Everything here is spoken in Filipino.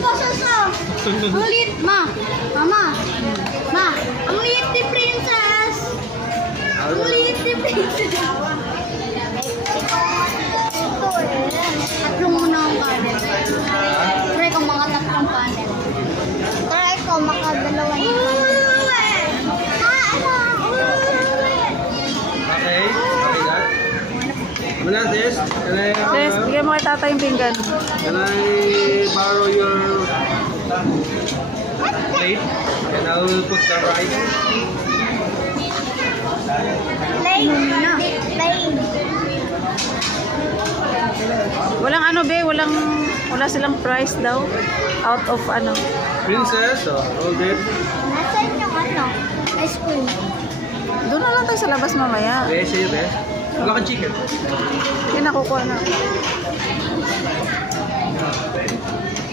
boses oh. Ang liit, ma. Mama. Ma, ang liit ni Princess. Ang liit ni Princess. Tatlong muna ang kanin. Try ko mga tatlong kanin. Try ko makadalawa yung kanin. Okay, okay that. Wala, Des. Des, bigyan mo kay tata yung pinggan. Can I borrow your plate? And I will put the rice. Plain. Plain. Walang ano be, wala silang price daw. Out of ano. Princess, hold it. Nasaan yung ano? Ice cream. Doon na lang tayo sa labas mamaya. Des, Des. Wala kang chicken. Yan, nakukuha na.